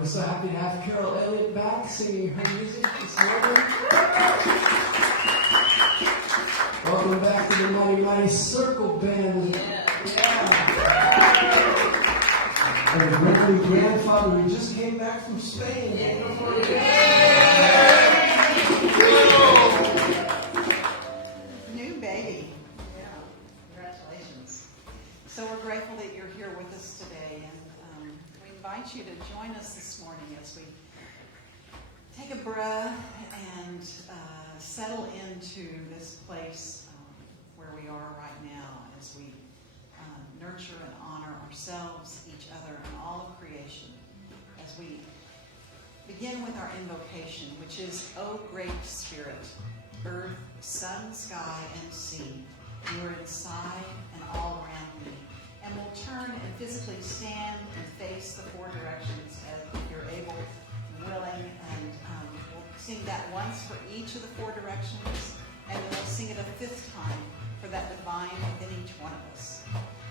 We're so happy to have Carol Elliott back singing her music this morning. Welcome back to the Mighty Mighty Circle Band. And Gregory grandfather who just came back from Spain. New baby. Yeah. Congratulations. So we're grateful that you're here with us today, and we invite you to join us this morning as we take a breath and settle into this place where we are right now as we nurture and honor ourselves, each other, and all of creation. As we begin with our invocation, which is, O Great Spirit, earth, sun, sky, and sea, you are inside and all around me. And we'll turn and physically stand and face the four directions as you're able, willing, and we'll sing that once for each of the four directions, and then we'll sing it a fifth time for that divine within each one of us.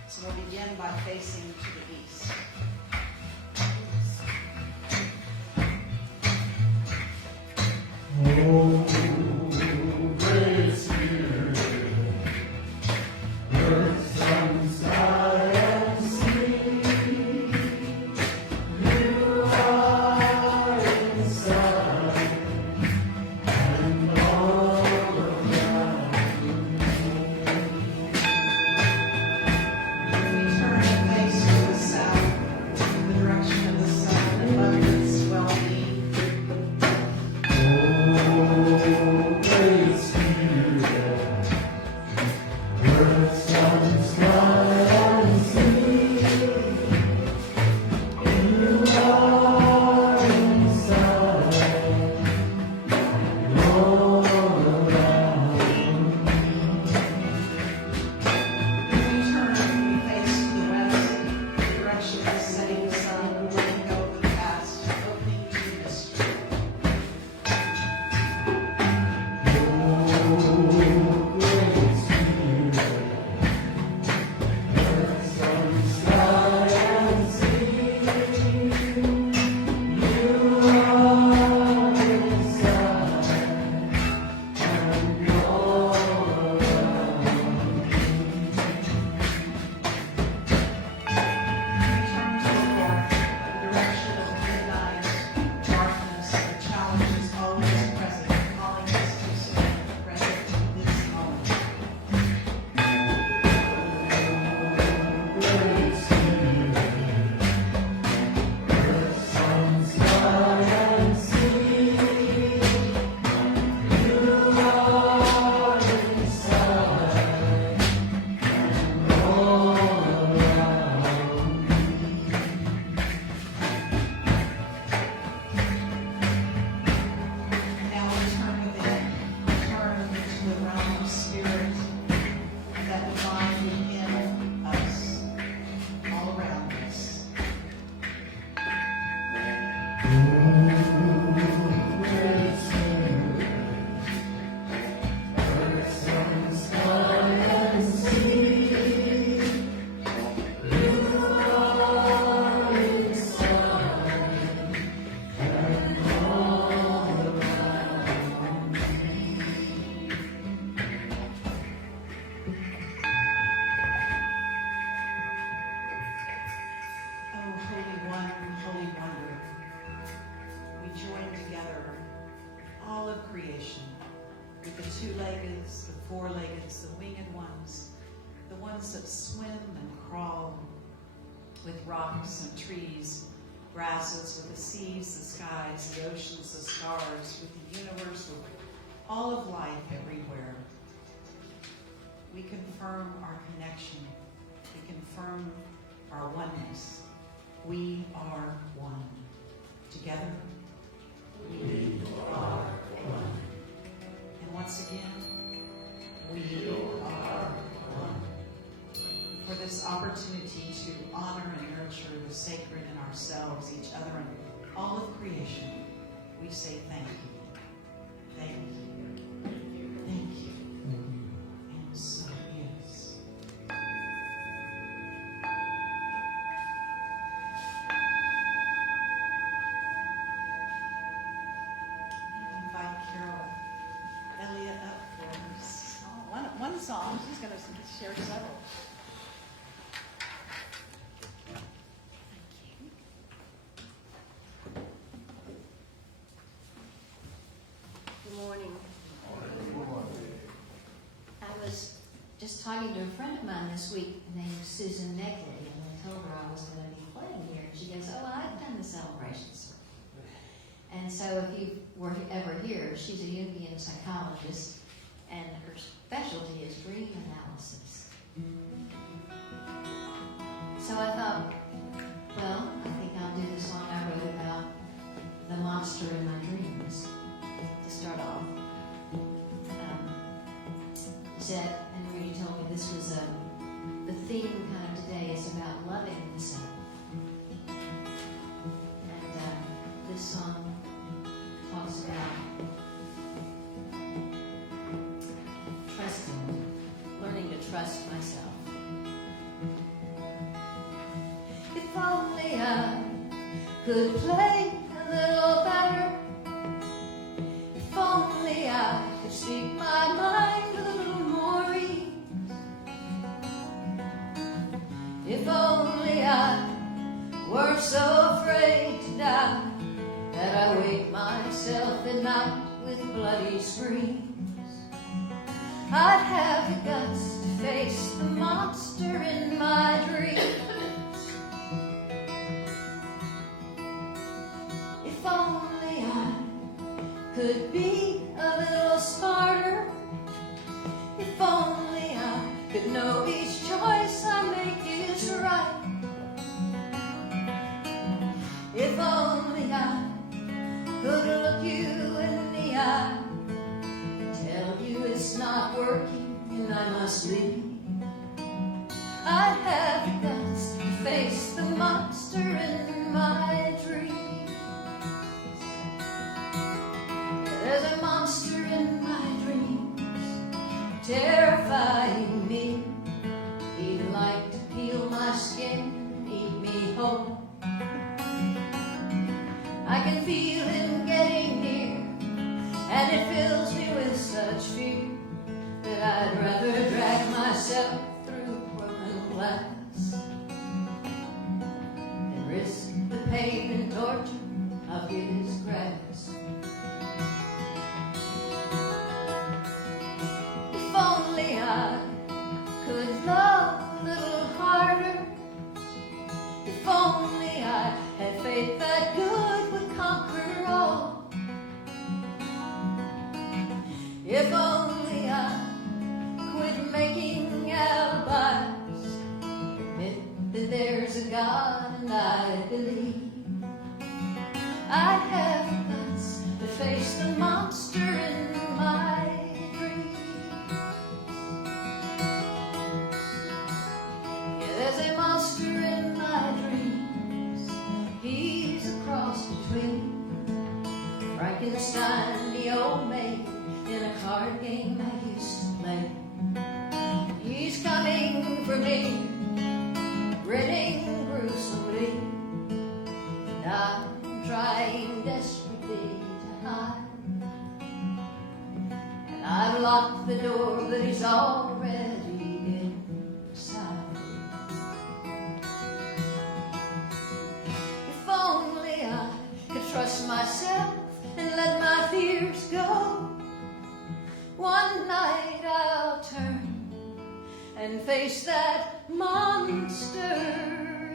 So we'll begin by facing to the east. Oh, great Spirit, earth, sun, sky, and sea, you are inside and all around me. We turn and face to the south, the direction of the sun, and abundance, well-being. Oh, great Spirit, earth, sun, sky, and sea, you are inside and all around me. We turn and face to the west, the direction of the setting sun, letting go of the past, opening to the mystery. Oh, great Spirit, earth, sun, sky, and sea, you are inside and all around me. We turn to the north, the direction of midnight, darkness, the challenges always present, calling us to stand present in this moment. Great Spirit, earth, sun, sky, and sea, you are inside and all around me. Now we turn into the realm of spirit, that divine within us, all around us. Great Spirit, earth, sun, sky, and sea, you are inside and all around me. Oh, Holy One, Holy Wonder, we join together all of creation with the two-legged, the four-legged, the winged ones, the ones that swim and crawl with rocks and trees, grasses, with the seas, the skies, the oceans, the stars, with the universe, with all of life everywhere. We confirm our connection. We confirm our oneness. We are one. Together, we are one. And once again, we are one. For this opportunity to honor and nurture the sacred in ourselves, each other, and all of creation, we say thank you. Thank you. Thank you. And so it is. one song. She's going to share several. Good morning. I was just talking to a friend of mine this week named Susan Neckley, and I told her I was going to be playing here. And she goes, "Oh, well, I've done the celebrations." And so if you were ever here, she's a Jungian psychologist, and her specialty is dream analysis. So I thought, well, I think I'll do the song I wrote about the monster in my dreams to start off. Said, and Rudy told me this was the theme kind of today is about loving the self. And this song talks about trusting, learning to trust myself. If only I could play a little better. If only I could speak my mind a little more ease. If only I weren't so afraid to die, that I wake myself at night with bloody screams. I'd have the guts to face the monster in my dreams. If only I could be a little smarter. If only I could know each choice I make is right. If only I could look you in the eye, tell you it's not working and I must leave. I'd have the guts to face the monster in my dreams. There's a monster in my dreams, terrifying me. He'd like to peel my skin and eat me whole. I can feel him getting near, and it fills me with such fear that I'd rather drag myself through broken glass than risk the pain and torture of his grasp. If only I could love a little harder. If only I had faith that good would conquer all. If only I quit making alibis, admit that there's a God and I believe. I'd have the guts to face the monster in my dreams. Yeah, there's a monster in my dreams. He's a cross between Frankenstein, the old maid, in a card game I used to play. He's coming for me, grinning gruesomely, and I'm trying desperately to hide. And I've locked the door, but he's already inside. If only I could trust myself and let my fears go. One night I'll turn and face that monster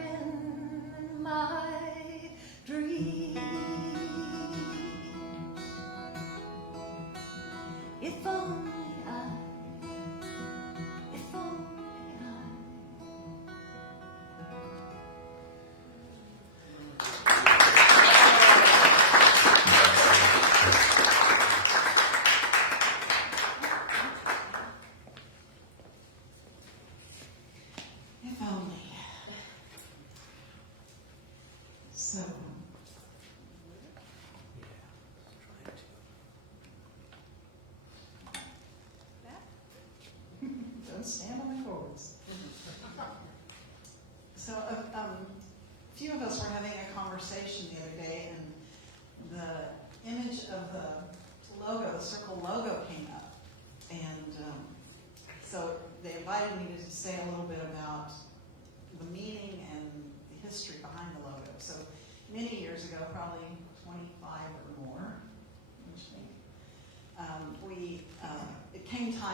in my dreams. If only I, if only I. If only. So,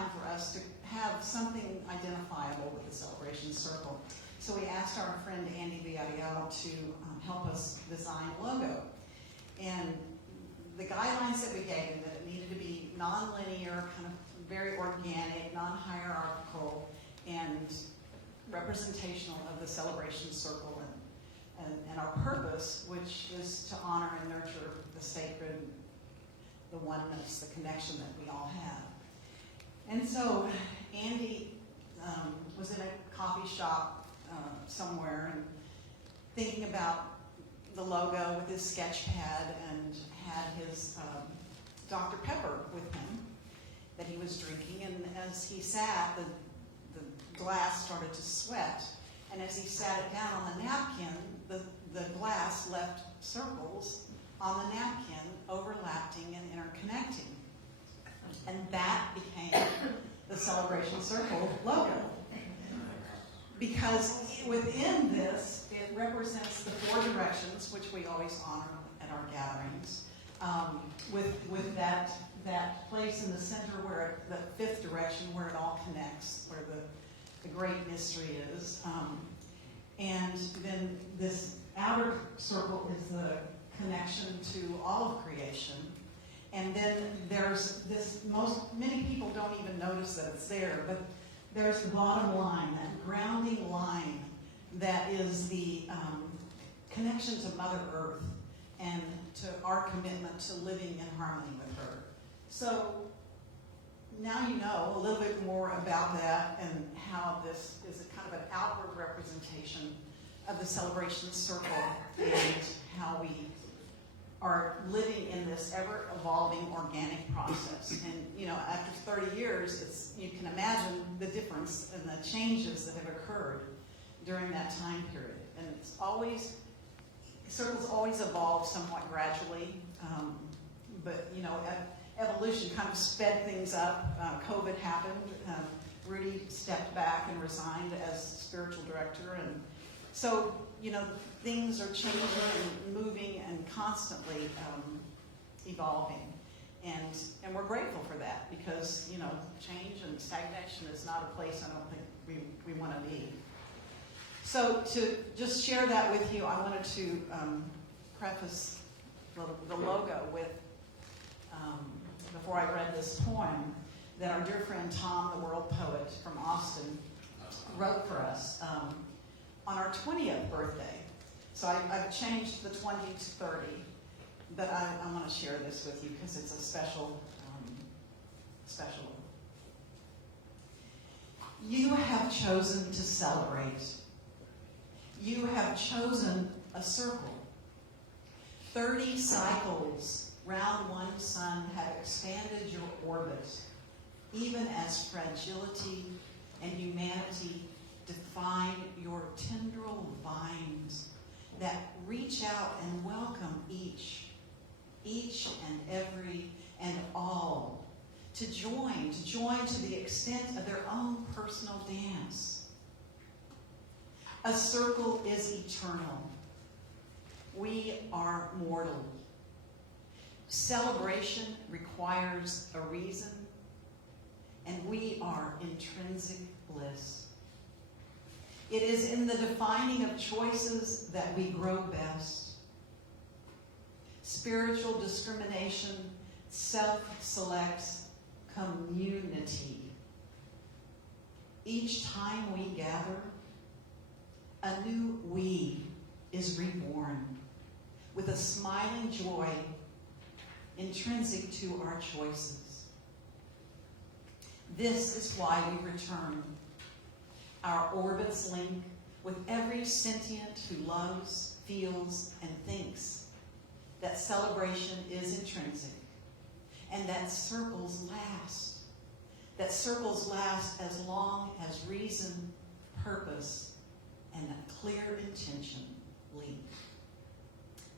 time for us to have something identifiable with the Celebration Circle. So we asked our friend Andy Villarreal to help us design a logo. And the guidelines that we gave him, that it needed to be non-linear, kind of very organic, non-hierarchical, and representational of the Celebration Circle and our purpose, which is to honor and nurture the sacred, the oneness, the connection that we all have. And so Andy was in a coffee shop somewhere and thinking about the logo with his sketch pad, and had his Dr. Pepper with him that he was drinking. And as he sat, the glass started to sweat. And as he sat it down on the napkin, the glass left circles on the napkin, overlapping and interconnecting. And that became the Celebration Circle logo. Because within this, it represents the four directions, which we always honor at our gatherings, with that place in the center where the fifth direction, where it all connects, where the great mystery is. And then this outer circle is the connection to all of creation. And then there's this, many people don't even notice that it's there, but there's the bottom line, that grounding line that is the connection to Mother Earth and to our commitment to living in harmony with her. So now you know a little bit more about that and how this is a kind of an outward representation of the Celebration Circle and how we are living in this ever-evolving organic process. And, you know, after 30 years, you can imagine the difference and the changes that have occurred during that time period. And circles always evolve somewhat gradually, but, you know, evolution kind of sped things up. COVID happened. Rudy stepped back and resigned as spiritual director. And so, you know, things are changing and moving and constantly evolving. And we're grateful for that because, you know, change and stagnation is not a place I don't think we want to be. So to just share that with you, I wanted to preface the logo with, before I read this poem, that our dear friend Tom, the world poet from Austin, wrote for us on our 20th birthday. So I've changed the 20 to 30, but I want to share this with you because it's a special. You have chosen to celebrate. You have chosen a circle. 30 cycles round one sun have expanded your orbit, even as fragility and humanity define your tendril vines that reach out and welcome each and every and all to join to the extent of their own personal dance. A circle is eternal. We are mortal. Celebration requires a reason, and we are intrinsic bliss. It is in the defining of choices that we grow best. Spiritual discrimination self-selects community. Each time we gather, a new we is reborn with a smiling joy intrinsic to our choices. This is why we return. Our orbits link with every sentient who loves, feels, and thinks that celebration is intrinsic and that circles last. That circles last as long as reason, purpose, and a clear intention link.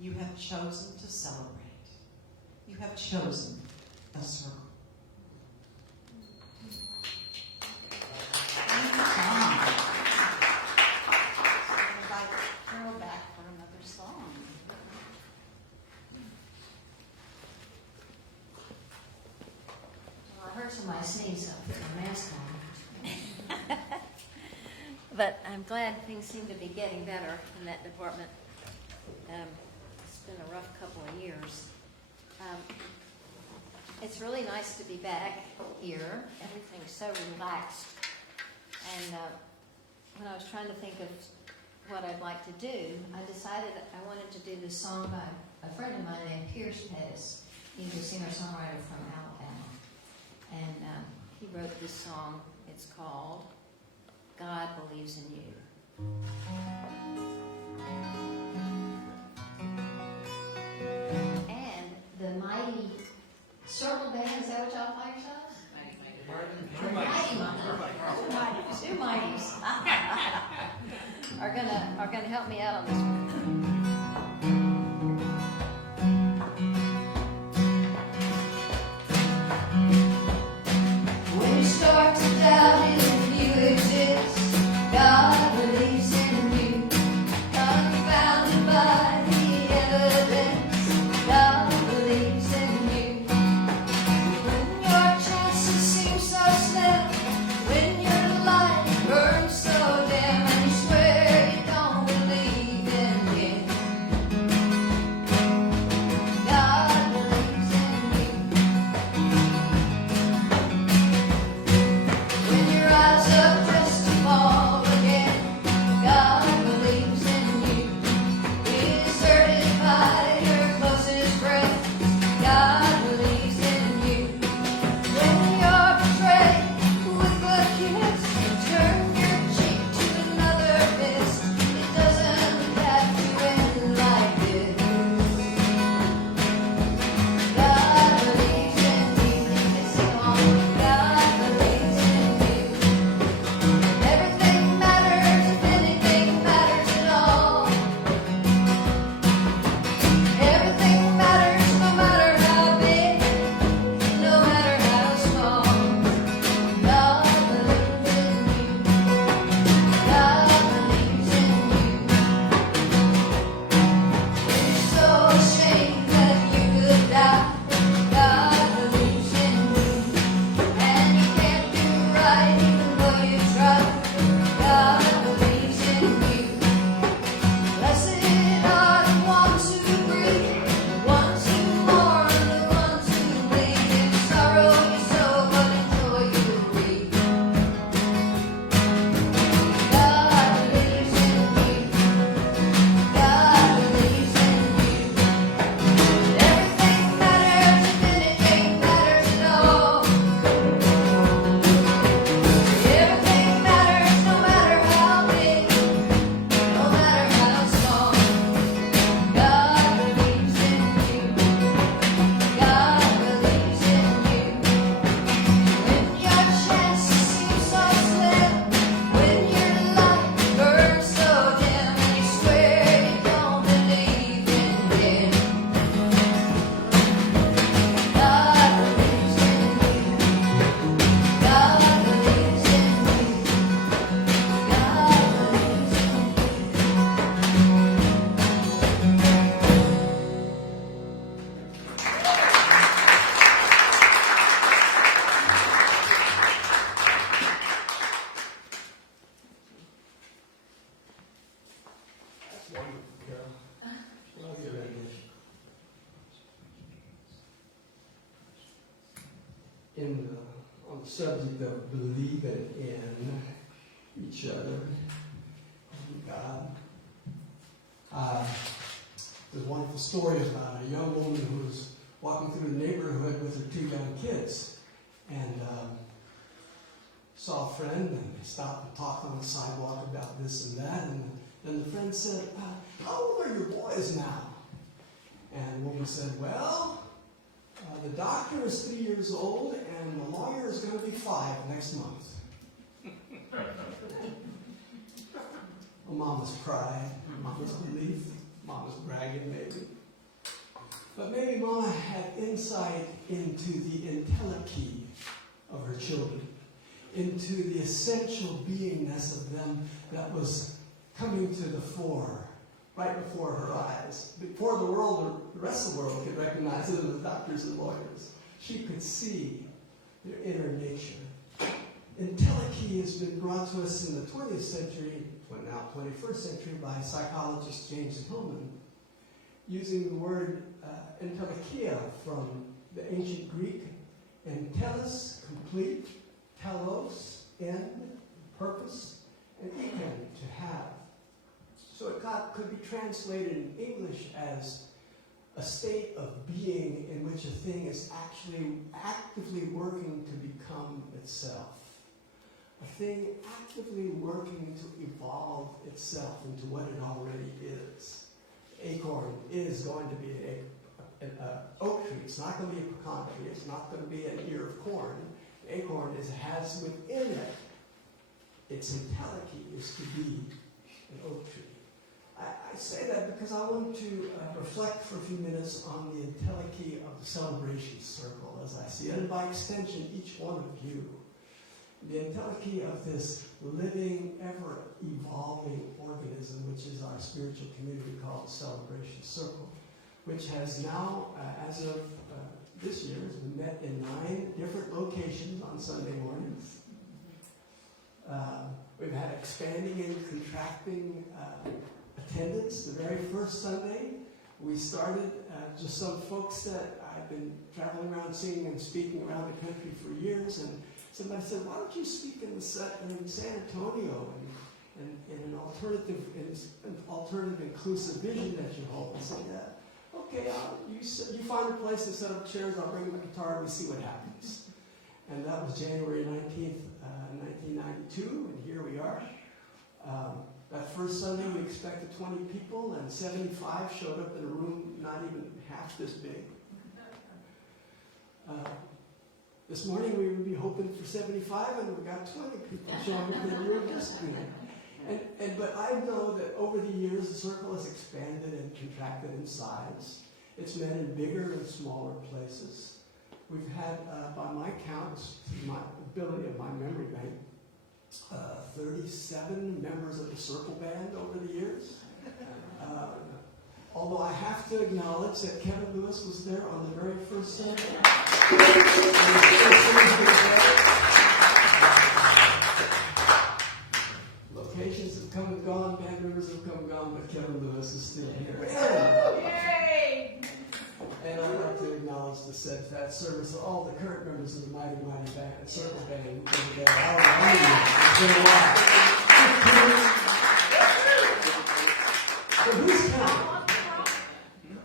You have chosen to celebrate. You have chosen a circle. Thank you, Tom. I invite Carol back for another song. Rehearse somebody sneeze, I'll put my mask on. But I'm glad things seem to be getting better in that department. It's been a rough couple of years. It's really nice to be back here. Everything's so relaxed. And when I was trying to think of what I'd like to do, I decided I wanted to do this song by a friend of mine named Pierce Pettis. He's a singer-songwriter from Alabama. And he wrote this song. It's called God Believes in You. And the Mighty Circle Band, is that what y'all call yourselves? Two Mighties are gonna help me out on this one. When you start to doubt if you exist, God believes in you. Confounded by the evidence, God believes in you. When your chances seem so slim, when your life burns so dim, and you swear you don't believe in Him, God believes in you. When your eyes are pressed to fall again, God believes in you. Deserted by your closest friends, God believes in you. When you're betrayed with a kiss, turn your cheek to another fist. It doesn't have to end like this. God believes in you. And sing along. God believes in you. Everything matters if anything matters at all. Everything matters no matter how big, no matter how small. God believes in you. God believes in you. You're so ashamed that you could die. God believes in you. And you can't do right even though you try. God believes in you. Blessed are the ones who breathe, the ones who mourn, the ones who bleed. In sorrow you sow, but in joy you reap. God believes in you. God believes in you. Everything matters if anything matters at all. Everything matters no matter how big, no matter how small. God believes in you. God believes in you. When your chances seem so slim, when your light burns so dim, and you swear you don't believe in Him, God believes in you. God believes in you. God believes in you. That's wonderful, Carol. Love your rendition. On the subject of believing in each other and God, there's a wonderful story about a young woman who was walking through the neighborhood with her two young kids, and saw a friend and stopped and talked on the sidewalk about this and that, and then the friend said, how old are your boys now? And the woman said, well, the doctor is 3 years old and the lawyer is going to be 5 next month. Well, Mama's pride, Mama's belief, Mama's bragging maybe. But maybe Mama had insight into the entelechy of her children, into the essential beingness of them that was coming to the fore, right before her eyes. Before the world, or the rest of the world, could recognize them as doctors and lawyers. She could see their inner nature. Entelechy has been brought to us in the 20th century, now 21st century, by psychologist James Hillman, using the word entelecheia from the ancient Greek, entelos, complete, telos, end, purpose, and eken, to have. So it could be translated in English as a state of being in which a thing is actually actively working to become itself. A thing actively working to evolve itself into what it already is. Acorn is going to be an oak tree. It's not going to be a pecan tree. It's not going to be an ear of corn. The acorn has within it, its entelechy is to be an oak tree. I say that because I want to reflect for a few minutes on the entelechy of the celebration circle as I see it, and by extension, each one of you. The entelechy of this living, ever-evolving organism, which is our spiritual community called the Celebration Circle, which has now, as of this year, has been met in 9 different locations on Sunday mornings. We've had expanding and contracting attendance. The very first Sunday, we started just some folks that I've been traveling around singing and speaking around the country for years, and somebody said, why don't you speak in San Antonio and an alternative inclusive vision that you hold? I said, yeah, okay, you find a place and set up chairs, I'll bring my guitar and we see what happens. And that was January 19th, 1992, and here we are. That first Sunday we expected 20 people, and 75 showed up in a room not even half this big. This morning we would be hoping for 75, and we got 20 people showing up in a room this big. But I know that over the years the circle has expanded and contracted in size. It's met in bigger and smaller places. We've had, by my count, my ability of my memory bank, 37 members of the Circle Band over the years. Although I have to acknowledge that Kevin Lewis was there on the very first Sunday. Locations have come and gone, band members have come and gone, but Kevin Lewis is still here. Yay! And I'd like to acknowledge the steadfast service of all the current members of the Mighty Band, Circle Band, who've been together. It's been a while. So who's counting?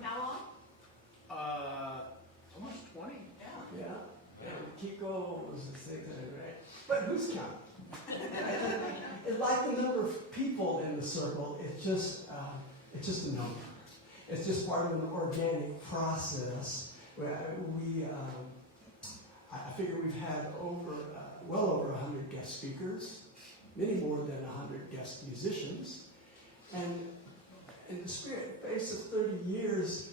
How long? Almost 20. Yeah. And Kiko was the same thing, right? But who's counting? It's like the number of people in the circle, it's just a number. It's just part of an organic process where I figure we've had well over 100 guest speakers, many more than 100 guest musicians. And in the space of 30 years,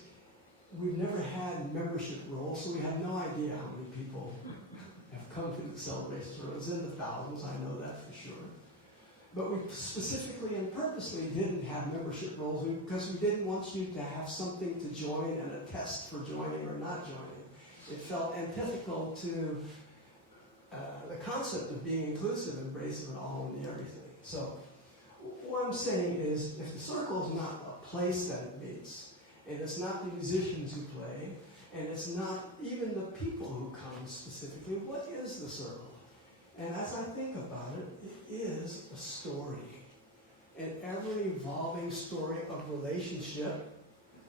we've never had membership roles, so we have no idea how many people have come through the celebration. It was in the thousands, I know that for sure. But we specifically and purposely didn't have membership roles because we didn't want you to have something to join and a test for joining or not joining. It felt antithetical to the concept of being inclusive, embracing it all and everything. So what I'm saying is, if the circle is not a place that it meets, and it's not the musicians who play, and it's not even the people who come specifically, what is the circle? And as I think about it, it is a story. An ever-evolving story of relationship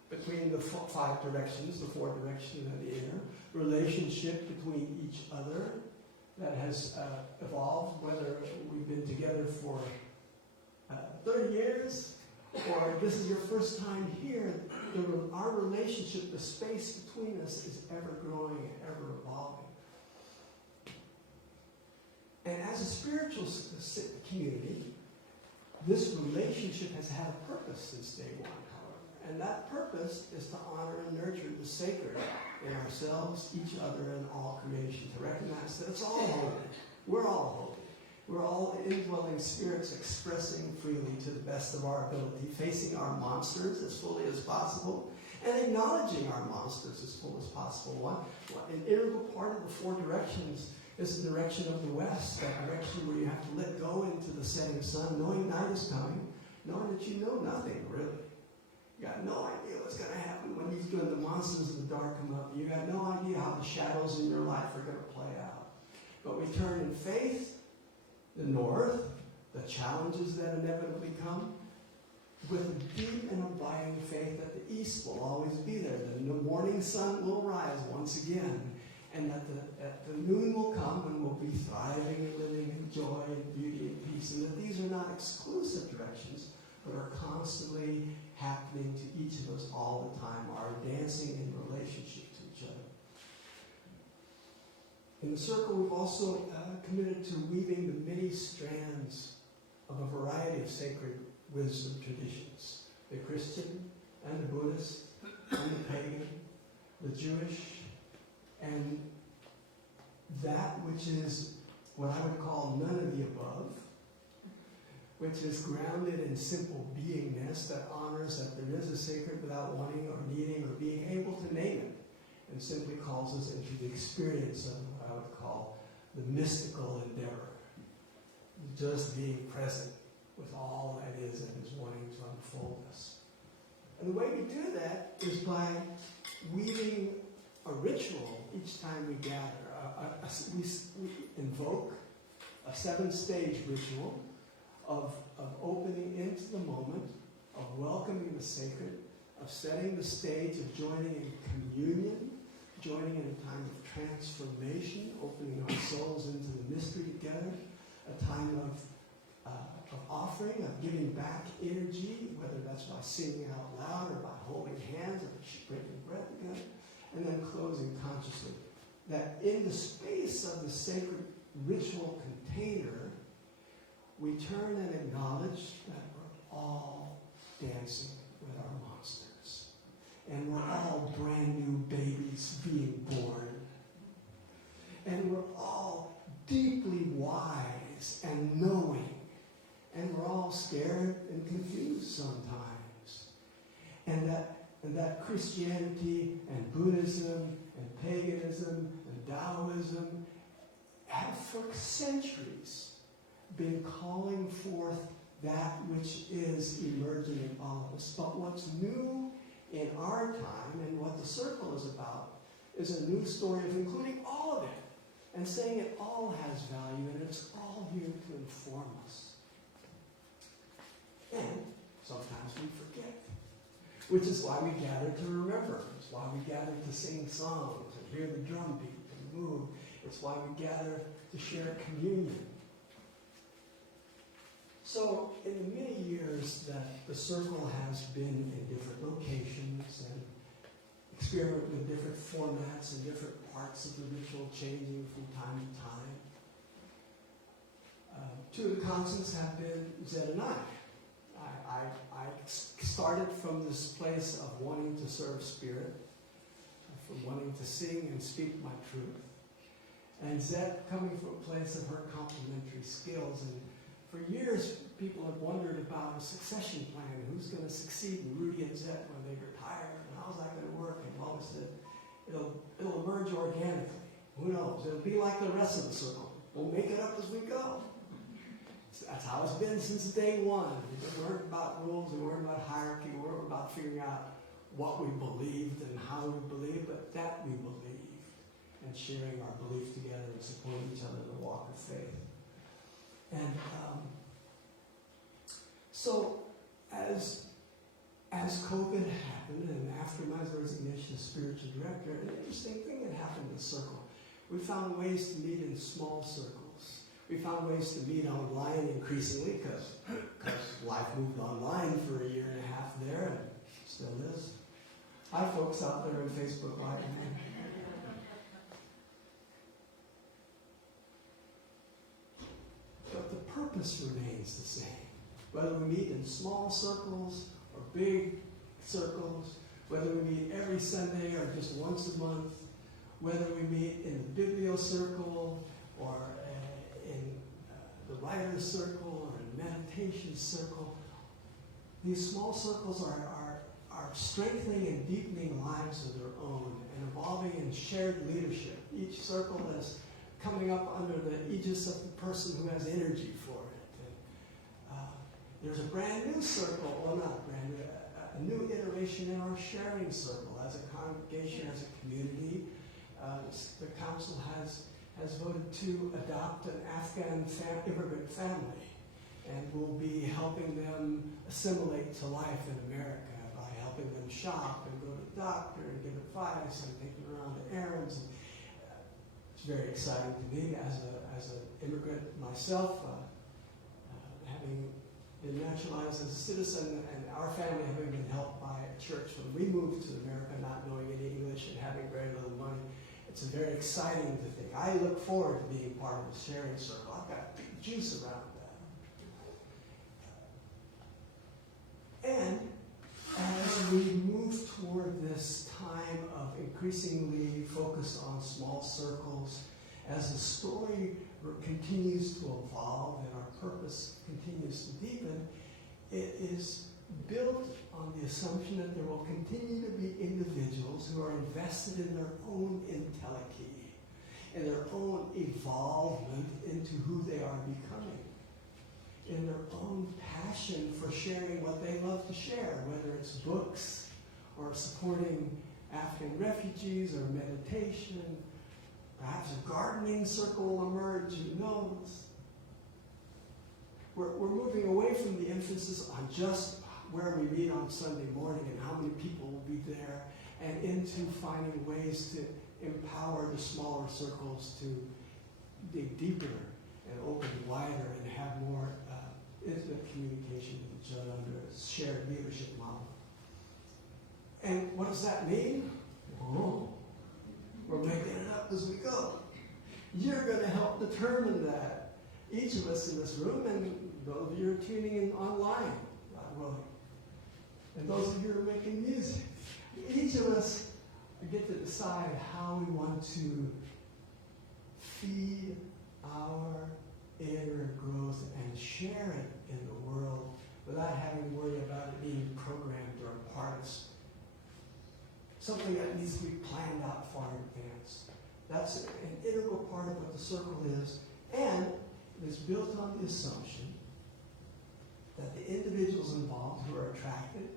between the 5 directions, the 4 directions of the air, relationship between each other that has evolved, whether we've been together for 30 years or this is your first time here. Our relationship, the space between us is ever growing and ever evolving. And as a spiritual community, this relationship has had a purpose since day one, however. And that purpose is to honor and nurture the sacred in ourselves, each other, and all creation. To recognize that it's all holy. We're all holy. We're all indwelling spirits expressing freely to the best of our ability, facing our monsters as fully as possible, and acknowledging our monsters as full as possible. An integral part of the 4 directions It's the direction of the west, that direction where you have to let go into the setting sun, knowing night is coming, knowing that you know nothing, really. You got no idea what's going to happen when the monsters of the dark come up. You got no idea how the shadows in your life are going to play out. But we turn in faith, the north, the challenges that inevitably come, with a deep and abiding faith that the east will always be there. The morning sun will rise once again, and that the noon will come and we'll be thriving and living in joy and beauty and peace, and that these are not exclusive directions, but are constantly happening to each of us all the time, are dancing in relationship to each other. In the circle, we've also committed to weaving the many strands of a variety of sacred wisdom traditions. The Christian and the Buddhist and the pagan, the Jewish, and that which is what I would call none of the above, which is grounded in simple beingness that honors that there is a sacred without wanting or needing or being able to name it, and simply calls us into the experience of what I would call the mystical endeavor, just being present with all that is and is wanting to unfold us. And the way we do that is by weaving a ritual each time we gather. We invoke a 7-stage ritual of opening into the moment, of welcoming the sacred, of setting the stage, of joining in communion, joining in a time of transformation, opening our souls into the mystery together, a time of offering, of giving back energy, whether that's by singing out loud or by holding hands or breaking breath together, and then closing consciously. That in the space of the sacred ritual container, we turn and acknowledge that we're all dancing with our monsters. And we're all brand new babies being born. And we're all deeply wise and knowing. And we're all scared and confused sometimes. And that Christianity and Buddhism and paganism and Taoism have for centuries been calling forth that which is emerging in all of us. But what's new in our time and what the circle is about is a new story of including all of it and saying it all has value and it's all here to inform us. And sometimes we forget, which is why we gather to remember. It's why we gather to sing songs and hear the drum beat and move. It's why we gather to share communion. So in the many years that the circle has been in different locations and experiment with different formats and different parts of the ritual changing from time to time, two of the constants have been Zed and I. I started from this place of wanting to serve Spirit, from wanting to sing and speak my truth. And Zed coming from a place of her complementary skills. And for years, people have wondered about a succession plan. Who's going to succeed in Rudy and Zed when they retire? And how's that going to work? And I've always said, it'll emerge organically. Who knows? It'll be like the rest of the circle. We'll make it up as we go. That's how it's been since day one. We weren't about rules, we weren't about hierarchy, we weren't about figuring out what we believed and how we believed, but that we believed, and sharing our belief together and supporting each other in the walk of faith. And so as COVID happened, and after my resignation as spiritual director, an interesting thing that happened in the circle. We found ways to meet in small circles. We found ways to meet online increasingly because life moved online for a year and a half there and still is. Hi folks out there on Facebook Live. But the purpose remains the same. Whether we meet in small circles or big circles, whether we meet every Sunday or just once a month, whether we meet in the Biblio circle or in the writer's circle or in meditation circle, these small circles are strengthening and deepening lives of their own and evolving in shared leadership. Each circle is coming up under the aegis of the person who has energy for it. And, there's a brand new circle, well not brand new, a new iteration in our sharing circle as a congregation, as a community. The council has voted to adopt an Afghan immigrant family, and will be helping them assimilate to life in America by helping them shop and go to the doctor and give advice and take them around to errands. And, it's very exciting to me as an immigrant myself, having been naturalized as a citizen, and our family having been helped by a church when we moved to America, not knowing any English and having very little money. It's very exciting to think. I look forward to being part of the sharing circle. I've got big juice around that. And as we move toward this time of increasingly focus on small circles, as the story continues to evolve and our purpose continues to deepen, it is built on the assumption that there will continue to be individuals who are invested in their own entelechy, in their own evolvement into who they are becoming, in their own passion for sharing what they love to share, whether it's books or supporting Afghan refugees or meditation. Perhaps a gardening circle will emerge, who knows? We're moving away from the emphasis on just where we meet on Sunday morning and how many people will be there, and into finding ways to empower the smaller circles to dig deeper and open wider and have more intimate communication with each other under a shared leadership model. And what does that mean? Oh, we're making it up as we go. You're going to help determine that. Each of us in this room, and those of you who are tuning in online, God willing, and those of you who are making music, each of us get to decide how we want to feed our inner growth and share it in the world without having to worry about it being programmed or a part of something that needs to be planned out far in advance. That's an integral part of what the circle is, and it is built on the assumption that the individuals involved who are attracted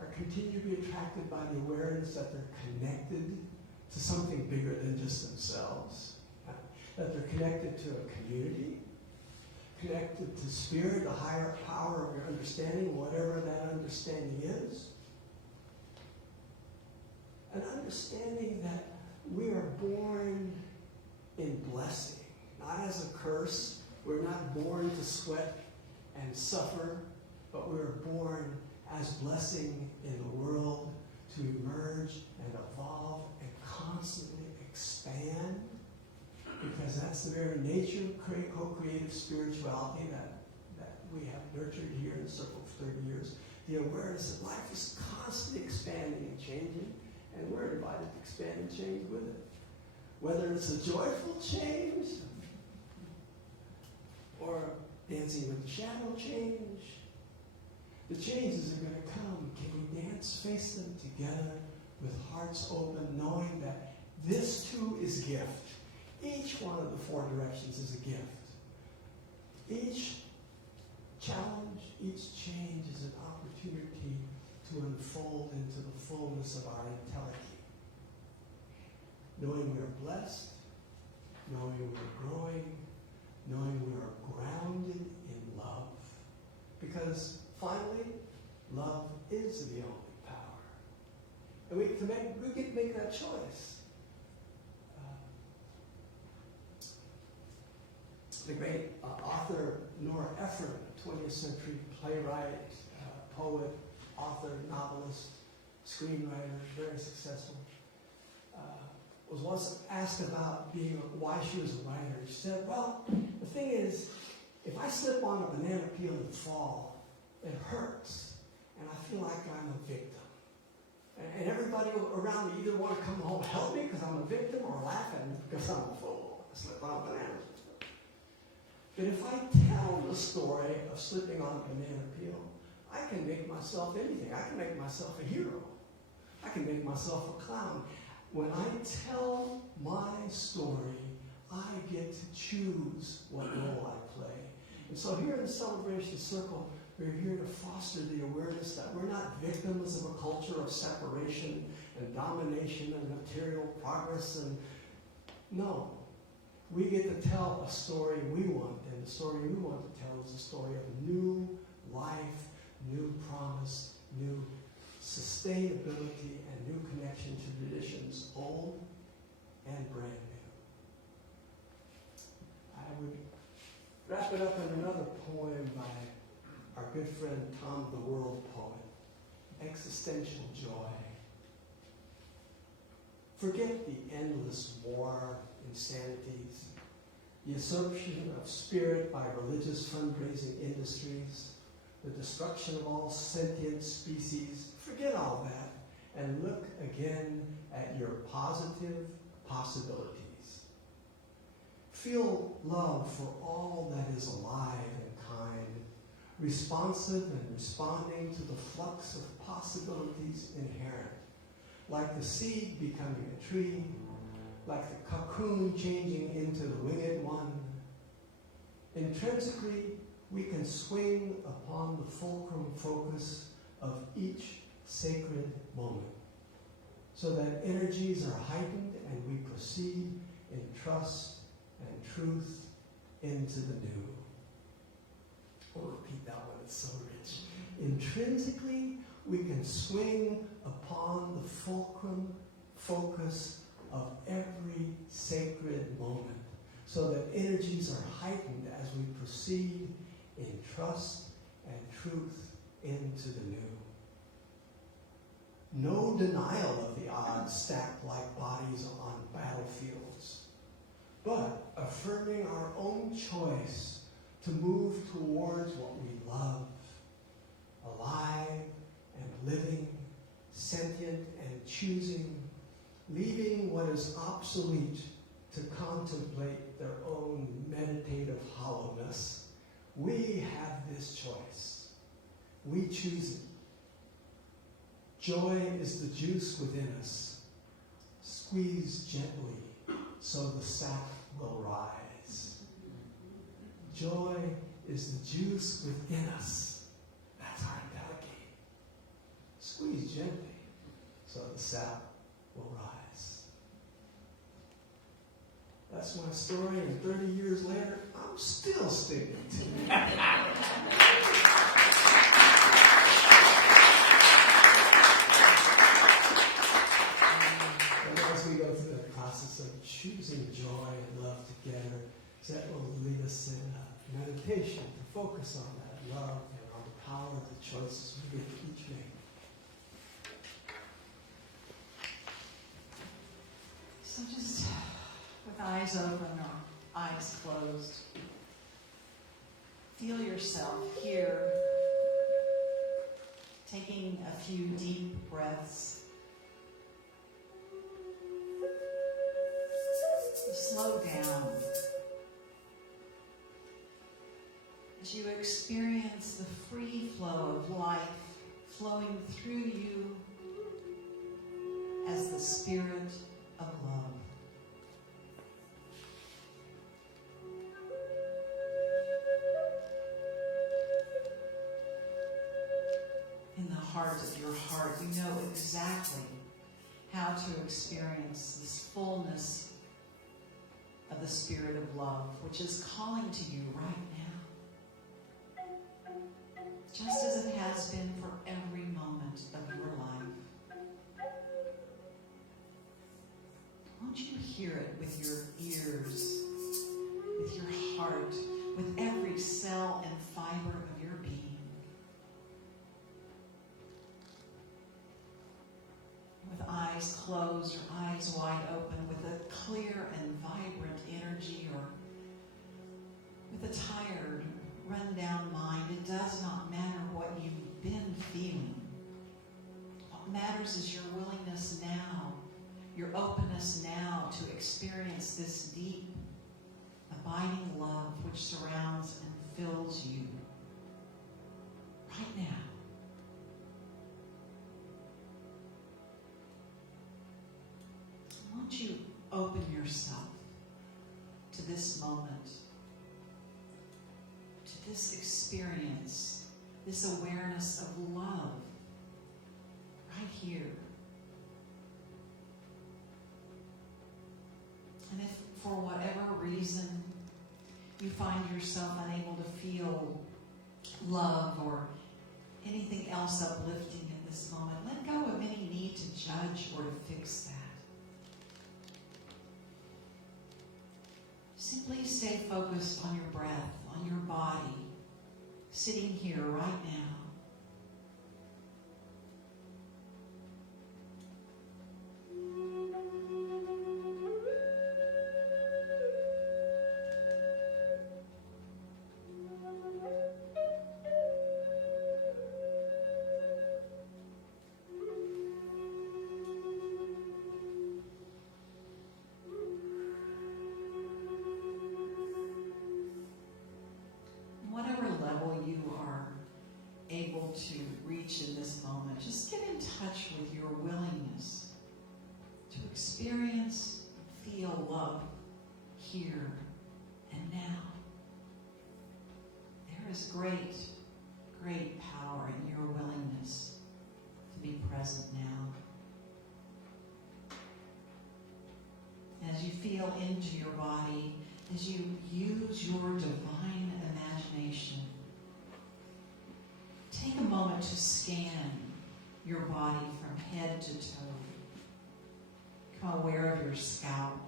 are continue to be attracted by the awareness that they're connected to something bigger than just themselves, that they're connected to a community, connected to spirit, the higher power of your understanding, whatever that understanding is. An understanding that we are born in blessing, not as a curse. We're not born to sweat and suffer, but we're born as blessing in the world to emerge and evolve and constantly expand, because that's the very nature of co-creative spirituality that we have nurtured here in the circle for 30 years. The awareness that life is constantly expanding and changing, and we're invited to expand and change with it. Whether it's a joyful change or dancing with the shadow change, the changes are going to come. Can we dance, face them together with hearts open, knowing that this too is gift. Each one of the four directions is a gift. Each challenge, each change is an opportunity to unfold into the fullness of our entelechy. Knowing we are blessed, knowing we are growing, knowing we are grounded in love. Because finally, love is the only power. And we get to make that choice. The great author Nora Ephron, 20th century playwright, poet, author, novelist, screenwriter, very successful, was once asked about why she was a writer. She said, well, the thing is, if I slip on a banana peel and fall, it hurts, and I feel like I'm a victim. And everybody around me either want to come home and help me because I'm a victim, or laugh at me because I'm a fool. I slip on a banana. But if I tell the story of slipping on a banana peel, I can make myself anything. I can make myself a hero. I can make myself a clown. When I tell my story, I get to choose what role I play. And so here in the Celebration Circle, we're here to foster the awareness that we're not victims of a culture of separation and domination and material progress. And no, we get to tell a story we want, and the story we want to tell is a story of new life, new promise, new sustainability, and new connection to traditions, old and brand new. I would wrap it up in another poem by our good friend Tom the World poet, Existential Joy. Forget the endless war insanities, the usurpation of spirit by religious fundraising industries, the destruction of all sentient species. Forget all that and look again at your positive possibilities. Feel love for all that is alive and kind, responsive and responding to the flux of possibilities inherent, like the seed becoming a tree, like the cocoon changing into the winged one. Intrinsically, we can swing upon the fulcrum focus of each sacred moment, so that energies are heightened and we proceed in trust and truth into the new. I'll repeat that one, it's so rich. Intrinsically, we can swing upon the fulcrum focus of every sacred moment, so that energies are heightened as we proceed in trust and truth into the new. No denial of the odds stacked like bodies on battlefields, but affirming our own choice to move towards what we love, alive and living, sentient and choosing, leaving what is obsolete to contemplate their own meditative hollowness. We have this choice. We choose it. Joy is the juice within us. Squeeze gently so the sap will rise. Joy is the juice within us. That's our delegate. Squeeze gently so the sap will rise. That's my story, and 30 years later, I'm still sticking to it. And as we go through the process of choosing joy and love together, that will lead us in a meditation to focus on that love and on the power of the choices we get to each make. So just with eyes open or eyes closed, feel yourself here, taking a few deep breaths. Slow down as you experience the free flow of life flowing through you as the spirit of love. In the heart of your heart, you know exactly how to experience this fullness of the spirit of love, which is calling to you right now, just as it has been for every moment of your life. Won't you hear it with your ears, with your heart, with every cell and fiber of your being? With eyes closed or eyes wide open, with a clear and vibrant energy, or with a tired, run-down mind, it does not matter what you've been feeling. What matters is your willingness now, your openness now to experience this deep, abiding love which surrounds and fills you right now. Won't you open yourself to to this moment, to this experience, this awareness of love right here. And if for whatever reason you find yourself unable to feel love or anything else uplifting at this moment, let go of any need to judge or to fix that. Simply stay focused on your breath, on your body, sitting here right now. Whatever level you are able to reach in this moment, just get in touch with your willingness to experience, feel love here and now. There is great, great power in your willingness to be present now. As you feel into your body, as you use your divine imagination, take a moment to scan your body from head to toe. Become aware of your scalp,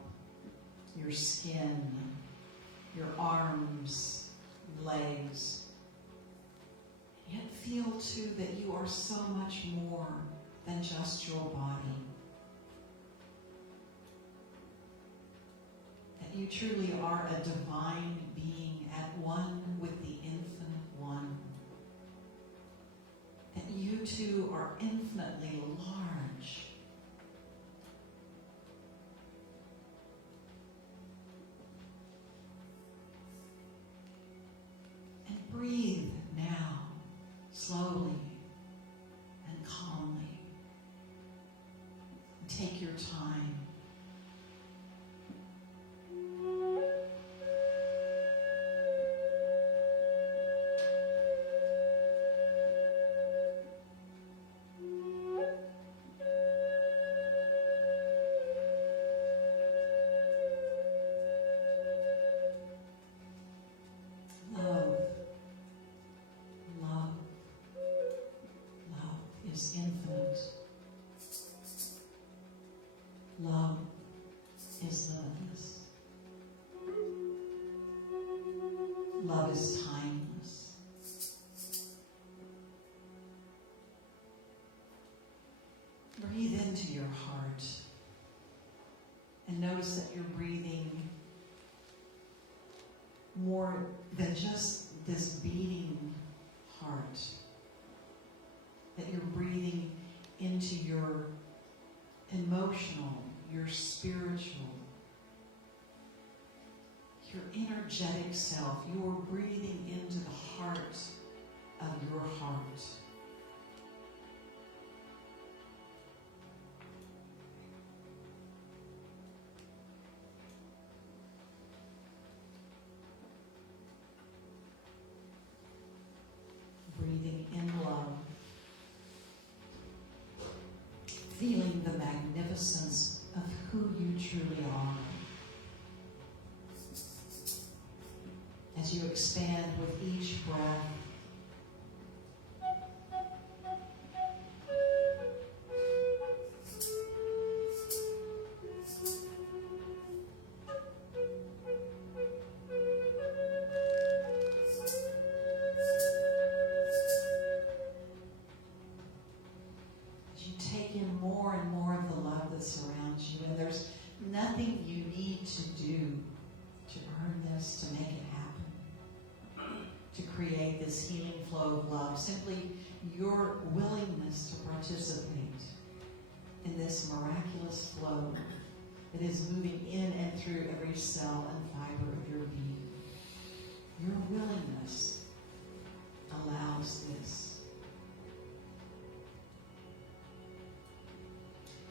your skin, your arms, legs. Yet feel too that you are so much more than just your body. That you truly are a divine being at one with the infinite one. That you too are infinitely large. And breathe now, slowly and calmly. Take your time. Love, love, love is infinite. Love is limitless. Love is timeless. Breathe into your heart and notice that you're breathing more than just this beating heart. That you're breathing into your emotional, your spiritual, your energetic self. You are breathing into the heart of your heart. Breathing in love. Feeling the magnificence of who you truly are. As you expand with each breath, as you take in more and more of the love that surrounds you, and there's nothing you need to do to earn this, to make it happen, to create this healing flow of love. Simply your willingness to participate in this miraculous flow that is moving in and through every cell and fiber of your being. Your willingness allows this.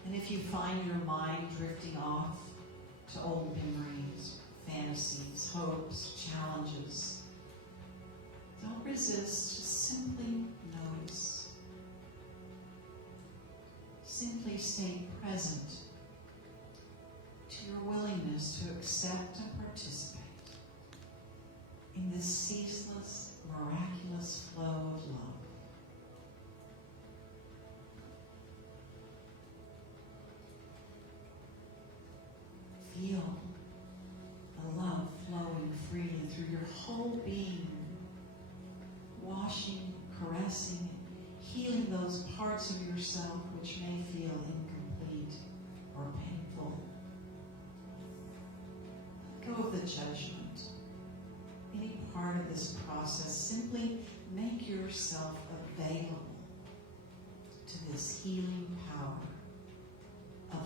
And if you find your mind drifting off to old memories, fantasies, crises, hopes, challenges. Don't resist, just simply notice. Simply stay present to your willingness to accept and participate in this ceaseless, miraculous flow of love. Feel the love flowing freely through your whole being, washing, caressing, healing those parts of yourself which may feel incomplete or painful. Let go of the judgment. Any part of this process, simply make yourself available to this healing power of love.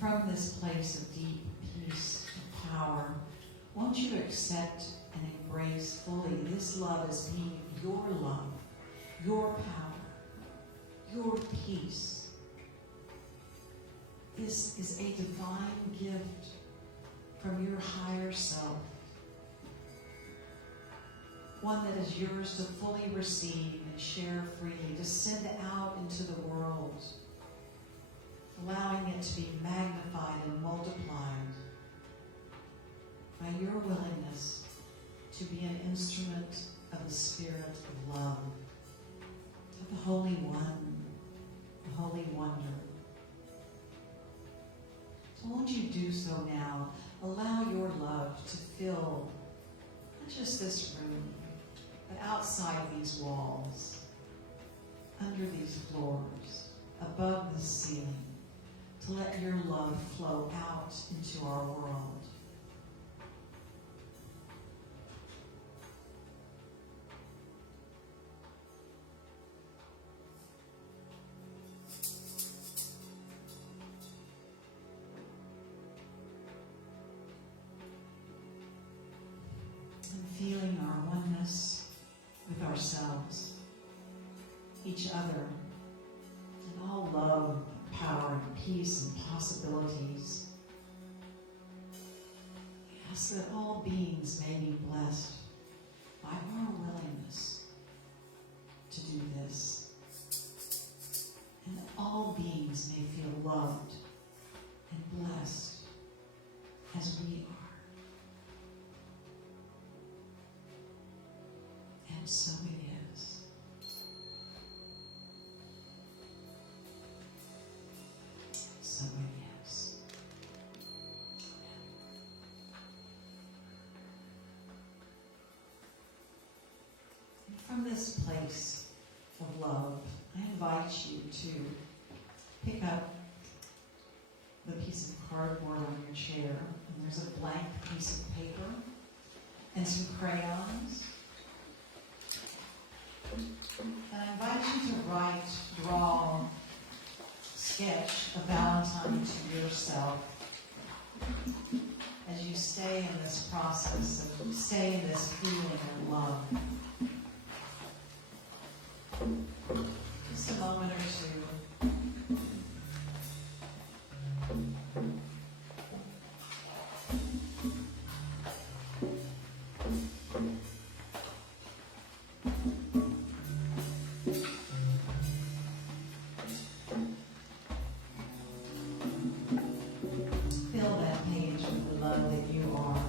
From this place of deep peace and power, won't you accept and embrace fully this love as being your love, your power, your peace. This is a divine gift from your higher self, one that is yours to fully receive and share freely, to send out into the world, allowing it to be magnified and multiplied by your willingness to be an instrument of the Spirit of love, of the Holy One, the Holy Wonder. So won't you do so now? Allow your love to fill not just this room, but outside these walls, under these floors, above the ceiling, to let your love flow out into our world. And feeling our oneness with ourselves, each other, and all love, power, and peace and possibilities. We ask that all beings may be blessed by our willingness to do this, and that all beings may feel loved and blessed as we are. And so it is. So it is. And from this place of love, I invite you to pick up the piece of cardboard on your chair, and there's a blank piece of paper and some crayons. And I invite you to write, draw, sketch a Valentine to yourself as you stay in this process and stay in this feeling of love. Just a moment or two. Fill that page with the love that you are.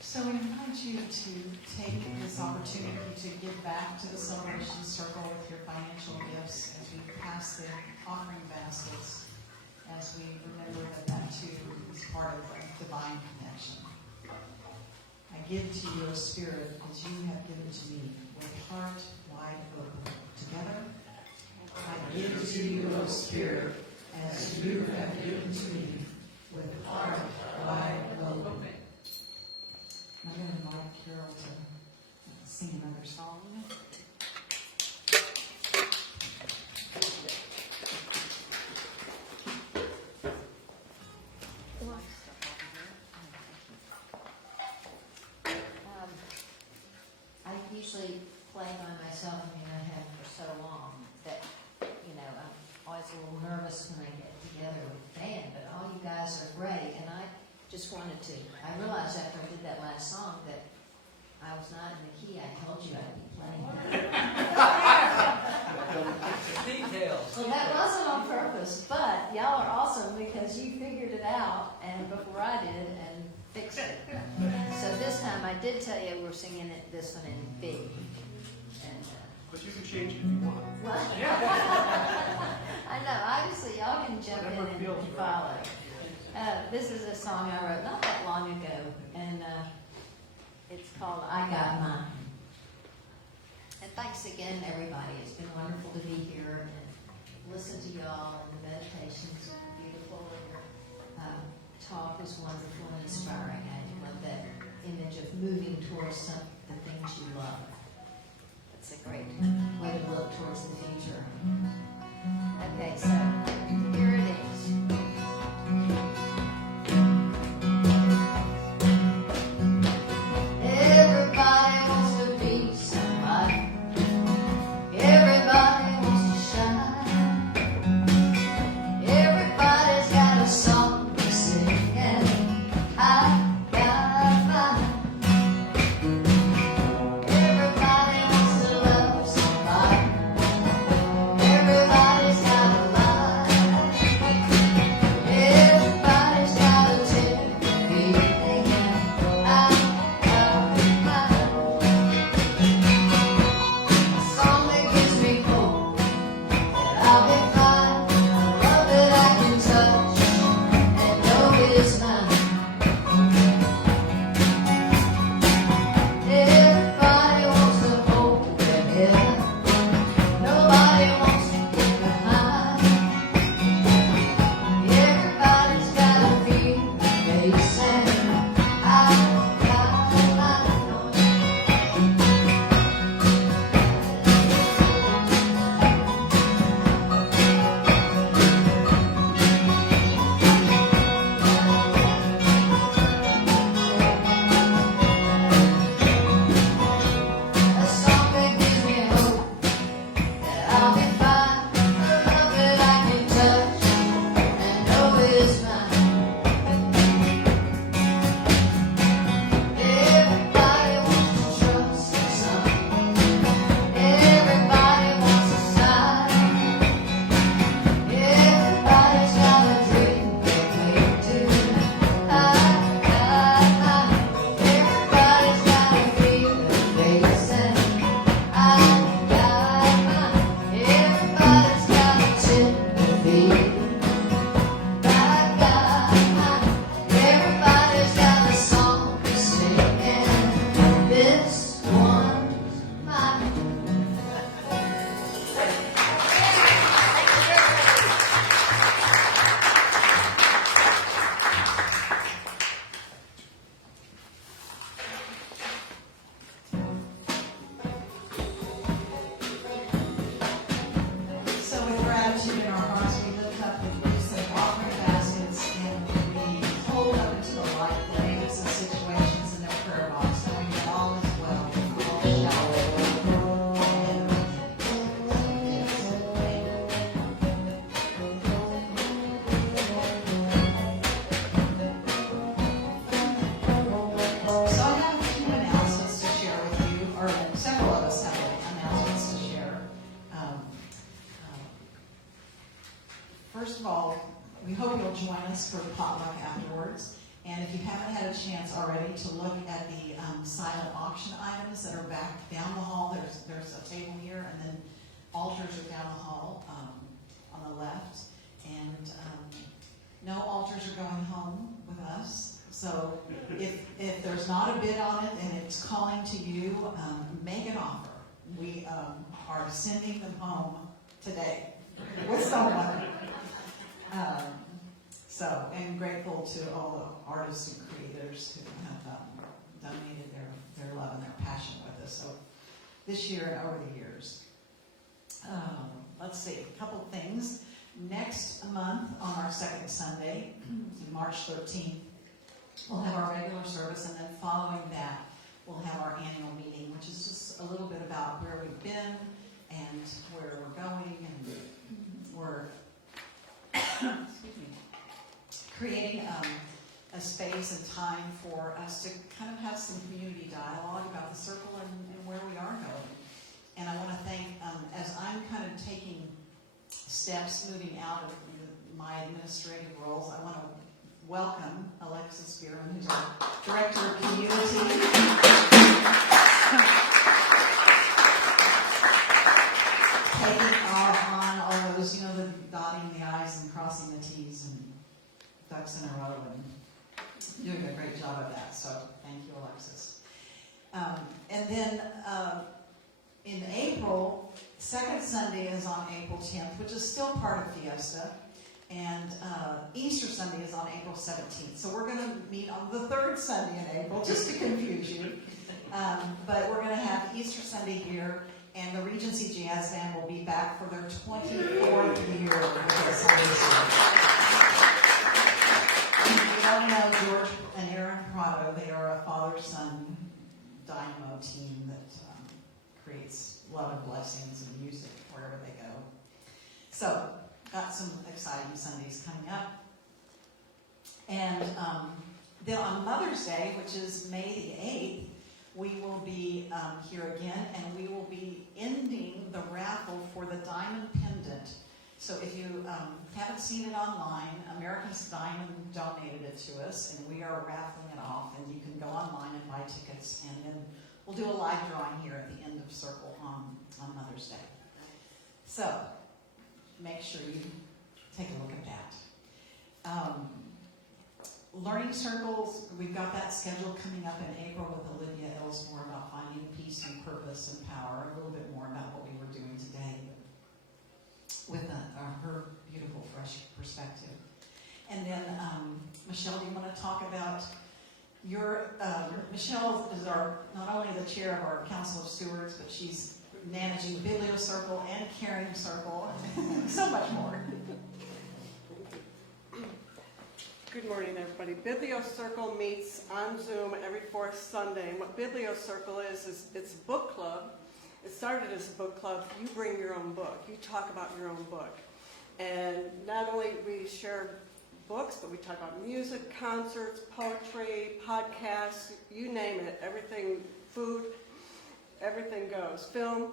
So we invite you to take this opportunity to give back to the Celebration Circle with your financial gifts as we pass the offering baskets, as we remember that too is part of the divine connection. I give to you a spirit as you have given to me, with heart wide open. Together, I give to you a spirit as you have given to me, with heart wide open. I'm going to invite Carol to sing another song. I usually play by myself. I mean, I have for so long that, I'm always a little nervous when I get together with the band, but all you guys are great, and I just wanted to, I realized after I did that last song that I was not in the key I told you I'd be playing. Details. Well, that wasn't on purpose, but y'all are awesome because you figured it out and before I did and fixed it. So this time I did tell you we're singing this one in B. And, But you can change it if you want. well, I know, obviously y'all can jump Whatever in feels and right. follow. This is a song I wrote not that long ago, and it's called I Got Mine. And thanks again, everybody. It's been wonderful to be here and listen to y'all, and the meditations are beautiful, and your talk was wonderful and inspiring. I love that image of moving towards the things you love. That's a great way to look towards the future. Okay, so here it is. Everybody wants to be somebody. Everybody wants to shine. Everybody's got a song to sing, and I got mine. Everybody wants to love somebody. Everybody's got a line. join us for potluck afterwards. And if you haven't had a chance already to look at the silent auction items that are back down the hall, there's a table here, and then altars are down the hall on the left. And no altars are going home with us. So if there's not a bid on it and it's calling to you, make an offer. We are sending them home today with someone. And grateful to all the artists and creators who have donated their love and their passion with us this year and over the years. Let's see, a couple things. Next month, on our second Sunday, March 13th, we'll have our regular service, and then following that, we'll have our annual meeting, which is just a little bit about where we've been and where we're going, and we're creating a space and time for us to kind of have some community dialogue about the circle and where we are going. And I want to thank, as I'm kind of taking steps moving out of my administrative roles, I want to welcome Alexis Bierman, who's our Director of Community. Taking on all those, the dotting the I's and crossing the T's and ducks in a row, and doing a great job of that. So thank you, Alexis. And then in April, second Sunday is on April 10th, which is still part of Fiesta. And Easter Sunday is on April 17th. So we're going to meet on the third Sunday in April, just to confuse you. But we're going to have Easter Sunday here, and the Regency Jazz Band will be back for their 24th year with us on Easter. You all know George and Aaron Prado. They are a father-son dynamo team that creates love and blessings and music wherever they go. So, got some exciting Sundays coming up. And then on Mother's Day, which is May the 8th, we will be here again, and we will be ending the raffle for the diamond pendant. So if you haven't seen it online, America's Diamond donated it to us, and we are raffling it off, and you can go online and buy tickets, and then we'll do a live drawing here at the end of Circle on Mother's Day. So, make sure you take a look at that. Learning circles, we've got that scheduled coming up in April with Olivia Ellsmore about finding peace and purpose and power, a little bit more about what we were doing today with her beautiful, fresh perspective. And then, Michelle, do you want to talk about Michelle is not only the chair of our Council of Stewards, but she's managing Biblio Circle and Caring Circle, so much more. Good morning, everybody. Biblio Circle meets on Zoom every fourth Sunday. And what Biblio Circle is it's a book club. It started as a book club. You bring your own book. You talk about your own book. And not only we share books, but we talk about music, concerts, poetry, podcasts, you name it, everything, food, everything goes. Film.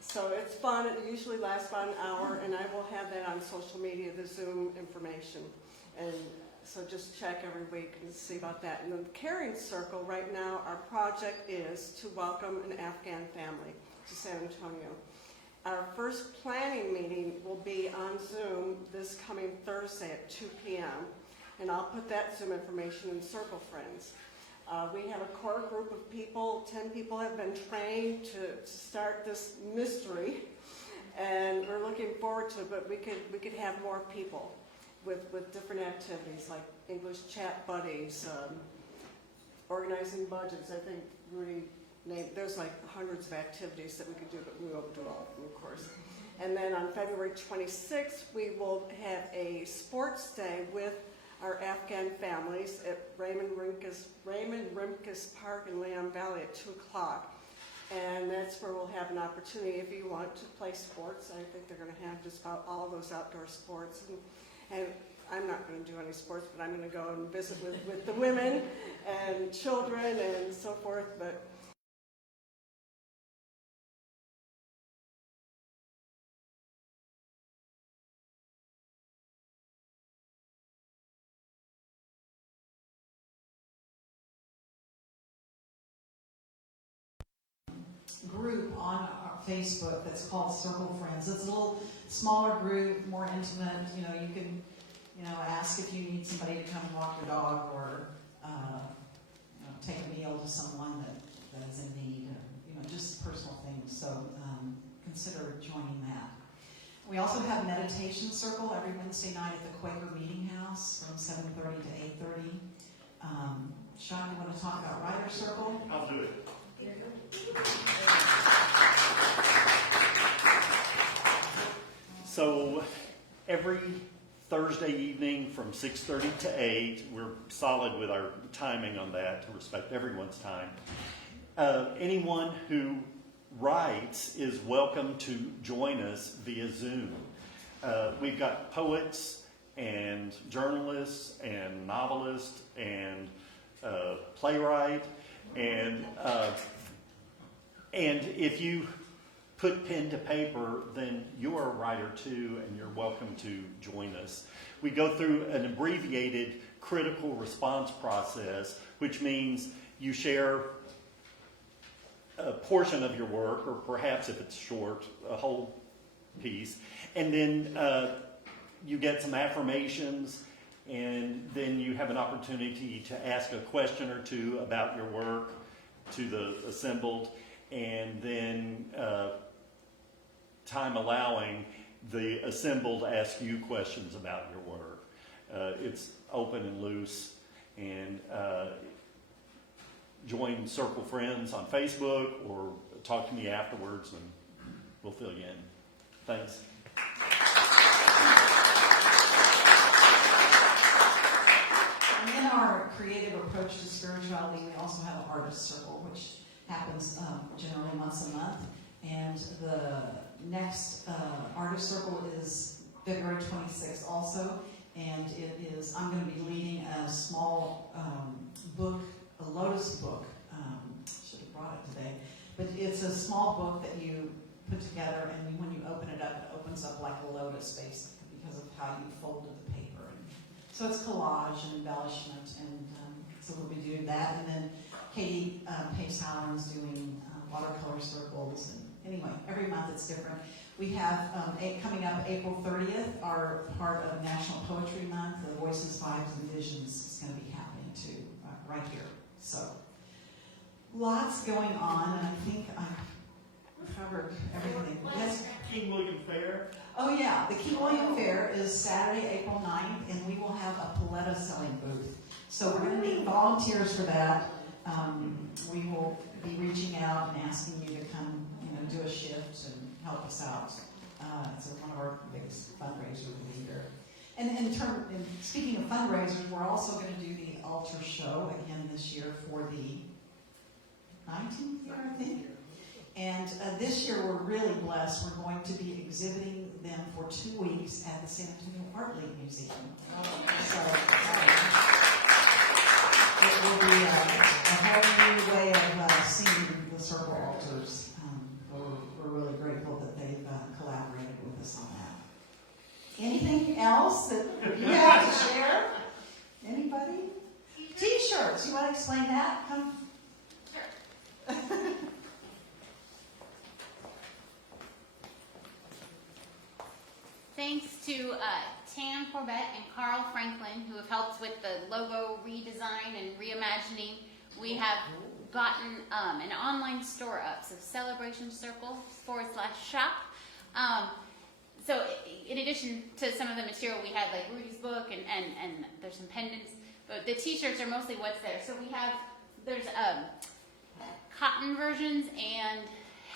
So it's fun. It usually lasts about an hour, and I will have that on social media, the Zoom information. And so just check every week and see about that. And the Caring Circle, right now, our project is to welcome an Afghan family to San Antonio. Our first planning meeting will be on Zoom this coming Thursday at 2 p.m. And I'll put that Zoom information in Circle Friends. We have a core group of people. 10 people have been trained to start this mystery. And we're looking forward to it, but we could have more people with different activities like English chat buddies, organizing budgets. I think Rudy named, there's like hundreds of activities that we could do, but we won't do all of them, of course. And then on February 26th, we will have a sports day with our Afghan families at Raymond Rimkus Park in Leon Valley at 2 o'clock. And that's where we'll have an opportunity if you want to play sports. I think they're going to have just about all those outdoor sports. And I'm not going to do any sports, but I'm going to go and visit with the women and children and so forth. But group on our Facebook that's called Circle Friends. It's a little smaller group, more intimate. You know, you can, ask if you need somebody to come walk your dog or, take a meal to someone that is in need, or, just personal things. So consider joining that. We also have meditation circle every Wednesday night at the Quaker Meeting House from 7:30 to 8:30. Sean, you want to talk about Writer Circle? I'll do it. So every Thursday evening from 6:30 to 8, we're solid with our timing on that to respect everyone's time. Anyone who writes is welcome to join us via Zoom. We've got poets and journalists and novelists and playwright, and if you put pen to paper, then you're a writer too, and you're welcome to join us. We go through an abbreviated critical response process, which means you share a portion of your work, or perhaps if it's short, a whole piece, and then you get some affirmations, and then you have an opportunity to ask a question or two about your work to the assembled, and then time allowing, the assembled ask you questions about your work. It's open and loose, and join Circle Friends on Facebook or talk to me afterwards and we'll fill you in. Thanks. And in our creative approach to spirituality, we also have an artist circle, which happens generally once a month. And the next artist circle is February 26th also. And it is, I'm going to be leading a small book, a Lotus book. Should have brought it today. But it's a small book that you put together, and when you open it up, it opens up like a lotus, basically, because of how you folded the paper. And so it's collage and embellishment, and so we'll be doing that. And then Katie Pace Howland's doing watercolor circles. And anyway, every month it's different. We have coming up April 30th, our part of National Poetry Month, the Voices, Vibes, and Visions is going to be happening too, right here. So lots going on, and I think I've covered everything. Yes? King William Fair. Oh yeah, the King William Fair is Saturday, April 9th, and we will have a paletta selling booth. So we're going to need volunteers for that. We will be reaching out and asking you to come, do a shift and help us out. It's one of our biggest fundraisers of the year. And speaking of fundraisers, we're also going to do the altar show again this year for the 19th year, I think. And this year we're really blessed. We're going to be exhibiting them for 2 weeks at the San Antonio Art League Museum. So it will be a whole new way of seeing the circle altars. We're really grateful that they've collaborated with us on that. Anything else that you have to share? Anybody? T-shirts. You want to explain that? Come. Sure. Thanks to Tam Corbett and Carl Franklin, who have helped with the logo redesign and reimagining. We have gotten an online store up, so Celebration Circle /shop. So in addition to some of the material, we had like Rudy's book and there's some pendants, but the t-shirts are mostly what's there. So there's cotton versions and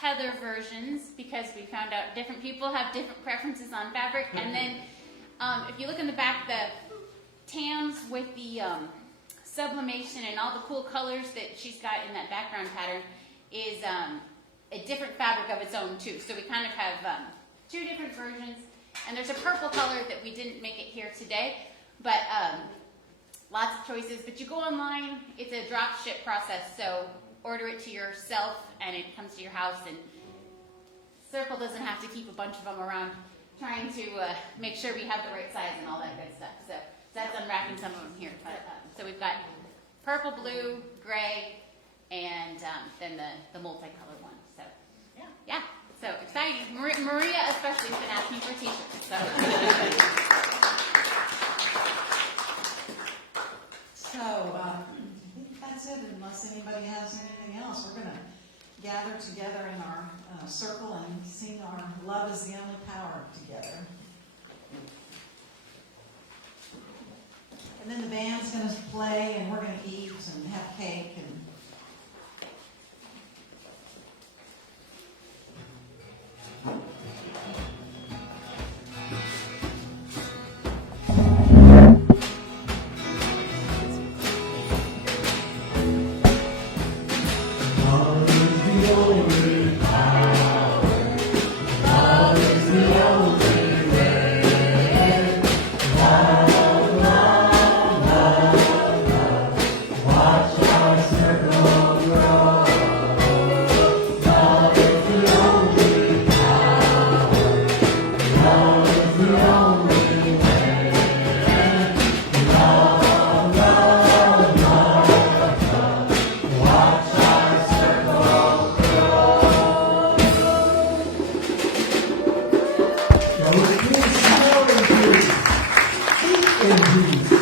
Heather versions, because we found out different people have different preferences on fabric. And then if you look in the back, the Tams with the sublimation and all the cool colors that she's got in that background pattern is a different fabric of its own too. So we kind of have 2 different versions, and there's a purple color that we didn't make it here today, but lots of choices. But you go online, it's a drop ship process, so order it to yourself and it comes to your house, and Circle doesn't have to keep a bunch of them around trying to make sure we have the right size and all that good stuff. So that's unwrapping some of them here. But, so we've got purple, blue, gray, and then the multicolored one. So So exciting. Maria especially has been asking for t-shirts. So. So, I think that's it, unless anybody has anything else. We're going to gather together in our circle and sing our Love is the Only Power together. And then the band's going to play, and we're going to eat and have cake and Now we're smell and eat and breathe.